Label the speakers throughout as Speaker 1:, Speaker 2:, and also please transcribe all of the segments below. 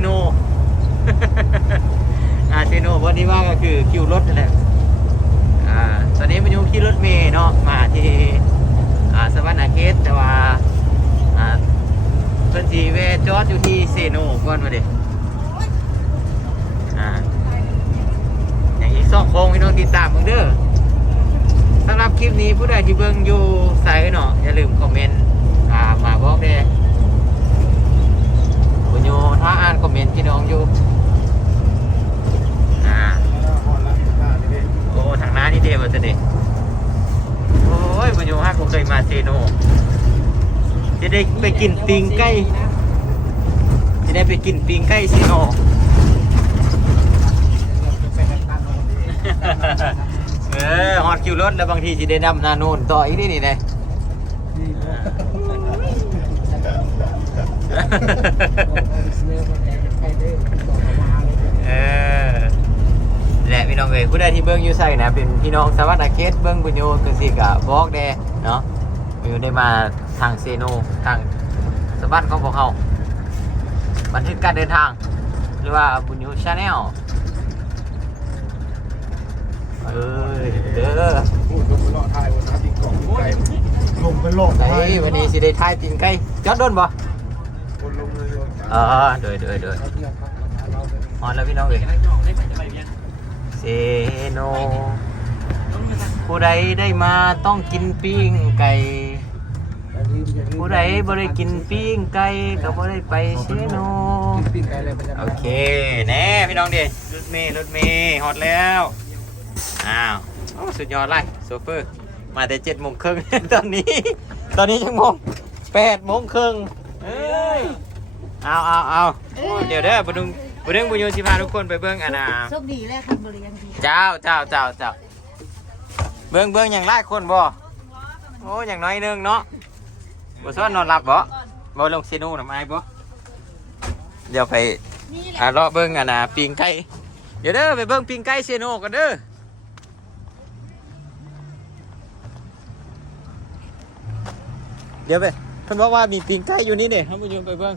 Speaker 1: โนอาเซโนวันนี้ว่าก็คือคิวรถนั่นแหละอ่าตอนนี้มาอยู่ขี่รถเมย์เนาะมาที่อ่าสวรรค์อาเขตแต่ว่าอ่าเพิ่นสีเวจอดอยู่ที่เซโนก่อนมาเด็อ่าอย่างอีกสองโค้งพี่น้องติดตามมึงเด้อสำหรับคลิปนี้ผู้ใดที่เบิ่งอยู่ใส่เนาะอย่าลืมคอมเมนต์อ่ามาบอกเด้คุณโยถ้าอ่านคอมเมนต์ที่น้องอยู่อ่าโอ้ทางน้านี่เดมาสิเดโอ้ยบุญโยฮะผมเคยมาเซโนจะได้ไปกินปิงไก่จะได้ไปกินปิงไก่เซโนเออฮอตคิวรถแล้วบางทีจะได้นำนาโนนต่ออีกนี่นี่เลย เออแหละพี่น้องเอ๋ยผู้ใดที่เบิ้งอยู่ใส่นะเป็นพี่น้องสวัสดิ์อาเคสเบิ้งบุญโยกันสิกะบอกแดเนาะบุญโยได้มาทางเซโนทางสวัสดิ์ของพวกเขาบันทึกการเดินทาง หรือว่าบุญโยชาแนลเอ้ยเด้อ
Speaker 2: พูดลงไปเลาะทายวันนั้นที่กล่องไก่ลงไปโลก
Speaker 1: ไอ้วันนี้สิได้ทายปิงไก่จอดโดนบ่
Speaker 2: คนลงเลย
Speaker 1: เออเดยเดยเดยฮอนแล้วพี่น้องเอ๋ยเซโน ผู้ใดได้มาต้องกินปิ้งไก่ ผู้ใดบ่ได้กินปิ้งไก่ก็บ่ได้ไปเซโน่โอเค แน่พี่น้องเดิรถเมย์รถเมย์ฮอตแล้ว อ้าวสุดยอดเลยโซเฟอร์ มาแต่เจ็ดโมงครึ่งตอนนี้ ตอนนี้ยังโมงแปดโมงครึ่งเอ้ย เอาเอาเอาโอ้ยเดี๋ยวเด้อบุญงบุญงบุญโยชิพาทุกคนไปเบิ้งอานา
Speaker 3: โชคดีแล้วทำบริยังดี
Speaker 1: เจ้าเจ้าเจ้าเจ้าเบิ้งเบิ้งอย่างไรคนบ่โอ้อย่างน้อยหนึงเนาะบ่ซ้อนนอนหลับบ่บ่ลงซีนูทำไมบ่เดี๋ยวไป
Speaker 3: นี่แหละ
Speaker 1: อะรอเบิ้งอะนะปิงไก่เดี๋ยวเด้อไปเบิ้งปิงไก่เซโนกันเด้อเดี๋ยวไปเพิ่นบอกว่ามีปิงไก่อยู่นี่เนี่ยครับผู้ชมไปเบิ้ง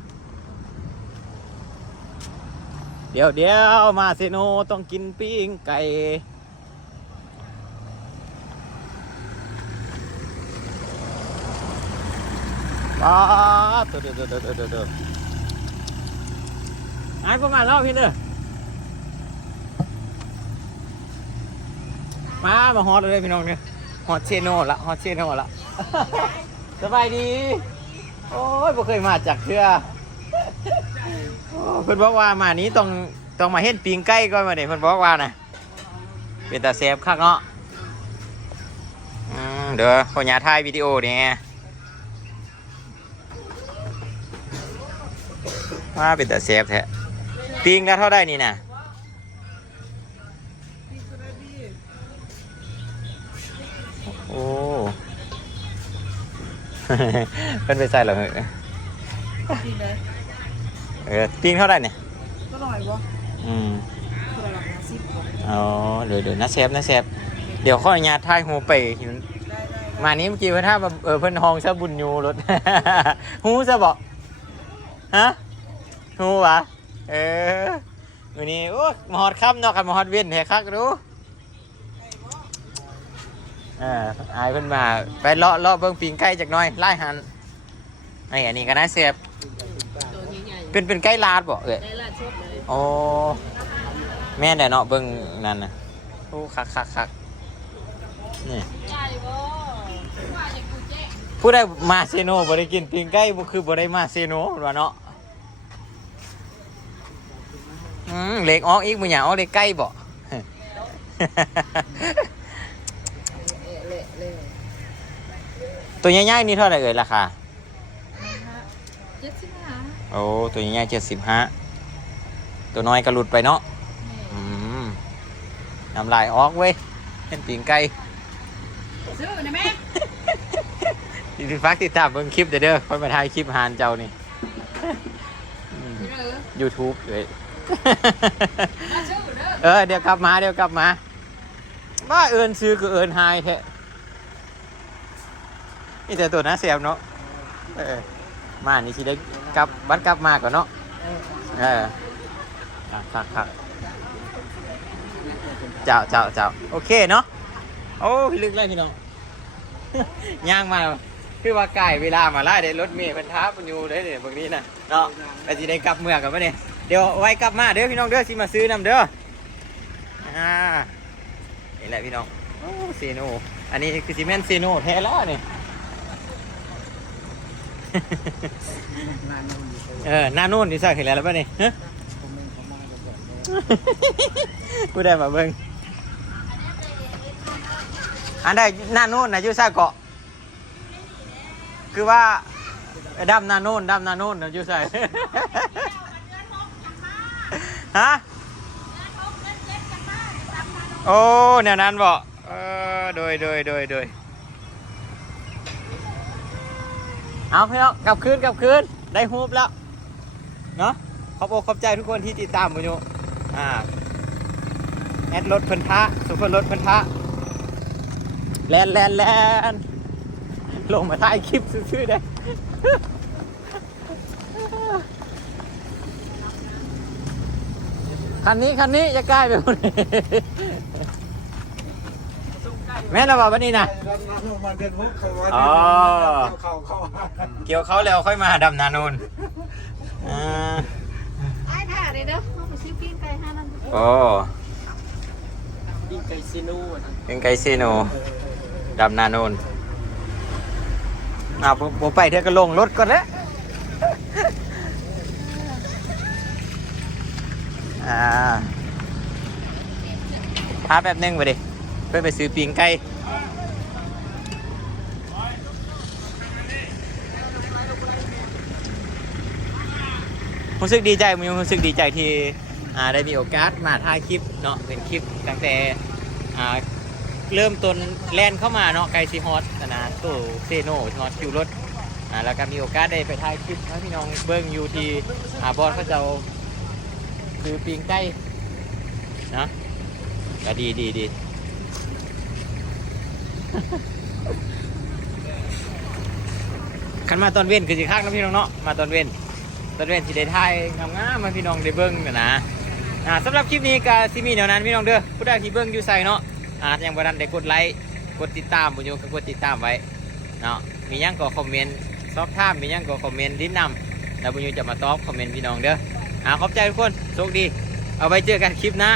Speaker 1: เดี๋ยวเดี๋ยวมาเซโนต้องกินปิ้งไก่ว้าตัวเดียวตัวเดียวตัวเดียวไอ้ประมาณรอบพี่เด้อมามาฮอตเลยพี่น้องเนี่ยฮอตเชโน่ละฮอตเชโน่ละสบายดี โอ้ยบ่เคยมาจากเทือโอ้ เพิ่นบอกว่ามานี้ต้องต้องมาเห็นปิงไก่ก่อนมาเนี่ยเพิ่นบอกว่านะเป็นตาแซบคักเนาะเดี๋ยวขอญาถ่ายวิดีโอเนี่ยว่าเป็นตาแซบแท้ปิงแล้วเท่าได้นี่นะโอ้เป็นไปใส่เหรอเหรอ
Speaker 3: ดีเลย
Speaker 1: เออปิงเท่าได้เนี่ย
Speaker 3: ก็อร่อยบ่
Speaker 1: อืม
Speaker 3: คือเราละสิบกว่า
Speaker 1: อ๋อเดี๋ยวเดี๋ยวนะเซฟนะเซฟเดี๋ยวข้ออนุญาตถ่ายหูไปเห็นมานี้เมื่อกี้เพิ่นท่าแบบเออเพิ่นห้องซะบุญยูรถหูซะบอกฮะหูวะเออวันนี้โอ้มาฮอดค่ำเนาะกันมาฮอดเว้นแท้คักรู้เอออายเพิ่นมาไปเลาะเลาะเบิ่งปิงไก่จักหน่อยไล่หันไอ้อันนี้ก็น่าเซฟ
Speaker 3: ตัวใหญ่
Speaker 1: เป็นเป็นไก่ลาดบ่เอ้ย
Speaker 3: ๆได้ละชดเลย
Speaker 1: โอ้แม่นแหละเนาะเบิ่งนั่นน่ะโอ้คักคักคักนี่
Speaker 3: ใหญ่บ่ว่าจะกูแจ้ง
Speaker 1: ผู้ใดมาเซโนบ่ได้กินปิ้งไก่บ่คือบ่ได้มาเซโนว่าเนาะอืมเล็กออกอีกมื้อหยังเอาเล็กไก่บ่
Speaker 3: เละเลย
Speaker 1: ตัวใหญ่ๆนี่เท่าไหร่เอ่ยราคา
Speaker 3: เจ็ดสิบห้า
Speaker 1: โอ้ตัวใหญ่ๆ75ตัวน้อยก็หลุดไปเนาะอืมน้ำลายออกเว้ยเป็นปิ้งไก่
Speaker 3: ซื้อนะแม่
Speaker 1: ที่ฝากติดตามเบิ่งคลิปเด้อเด้อค่อยมาถ่ายคลิปหานเจ้านี่อืม
Speaker 3: ซื้อ
Speaker 1: YouTube เลย
Speaker 3: มาซื้อเด้อ
Speaker 1: เออเดี๋ยวกลับมาเดี๋ยวกลับมาว่าเอินซื้อคือเอินไฮแท้นี่แต่ตัวน่าเสียบเนาะเออ มานี่สิได้กลับบัดกลับมาก่อนเนาะเออครับครับครับเจ้าเจ้าเจ้าโอเคเนาะโอ้พี่ลึกเลยพี่น้องย่างมาคือว่าไก่เวลามาไล่ได้รถเมย์พันท้าปัญญูได้เนี่ยบางนี้นะเนาะไปจีได้กลับเมืองกันปะเนี่ยเดี๋ยวไว้กลับมาเด้อพี่น้องเด้อสิมาซื้อนำเด้ออ่านี่แหละพี่น้องโอ้เซโนอันนี้คือซีเมนต์เซโนแท้แล้วนี่
Speaker 2: นานนู่นอยู่
Speaker 1: เออหน้านู่นนี่สักเห็นแล้วป่ะนี่ฮะ
Speaker 2: กู
Speaker 1: ได้มาเบิ่งอันใดหน้านู่นนะยูซ่าเกาะ คือว่าดำหน้านู่นดำหน้านู่นนะยูใส่ฮะโอ้แนวนั้นบ่เออโดยโดยโดยโดย เอาพี่น้องกลับคืนกลับคืนได้ฮูบแล้ว เนาะขอบอกขอบใจทุกคนที่ติดตามมุญูอ่าแอดรถเพิ่นพระสุพรรณรถเพิ่นพระแลนแลนแลนลงมาถ่ายคลิปซื่อๆได้คันนี้คันนี้จะใกล้ไปหมด เลยแม่เราบอกว่านี่นะ
Speaker 2: ดำน้ำมาเดือนหกเขาว่า
Speaker 1: อ๋อ
Speaker 2: เขาเขา
Speaker 1: เกี่ยวเขาแล้วค่อยมาดำนานูนอ่า
Speaker 3: ไอ้ถ่าเลยเด้อเอาไปซื้อปิ้งไก่ห้านั่น
Speaker 1: โอ้
Speaker 2: ดีไกซิโน่นะ
Speaker 1: เป็นไกซีโนดำนานูนอ่าผมผมไปเธอก็ลงรถก่อนแล้วอ่าพาแบบหนึงไปดิ เพื่อไปซื้อปิงไก่รู้สึกดีใจมึงรู้สึกดีใจที่ได้มีโอกาสมาถ่ายคลิปเนาะเป็นคลิปตั้งแต่เริ่มต้นแลนเข้ามาเนาะไกลซีฮอตนะตู้เซโนฮอตคิวรถแล้วก็มีโอกาสได้ไปถ่ายคลิปให้พี่น้องเบิ้งอยู่ที่อ่าบอสเขาจะเอาคือปิงไก่นะก็ดีดีดี ขันมาตอนเว้นคือสิคักนะพี่น้องเนาะมาตอนเว้นตอนเว้นสิได้ถ่ายงามๆมาพี่น้องได้เบิ่งกันนะอ่าสำหรับคลิปนี้ก็สิมีแนวนั้นพี่น้องเด้อผู้ใดที่เบิ่งอยู่ใส่เนาะอ่ายังบ่ทันได้กดไลค์กดติดตามบ่อยู่ก็กดติดตามไว้เนาะมียังก็คอมเมนต์สอบถามมียังก็คอมเมนต์ดิ้นนำแล้วบ่อยู่จะมาตอบคอมเมนต์พี่น้องเด้ออ่าขอบใจทุกคนโชคดี เอาไว้เจอกันคลิปหน้า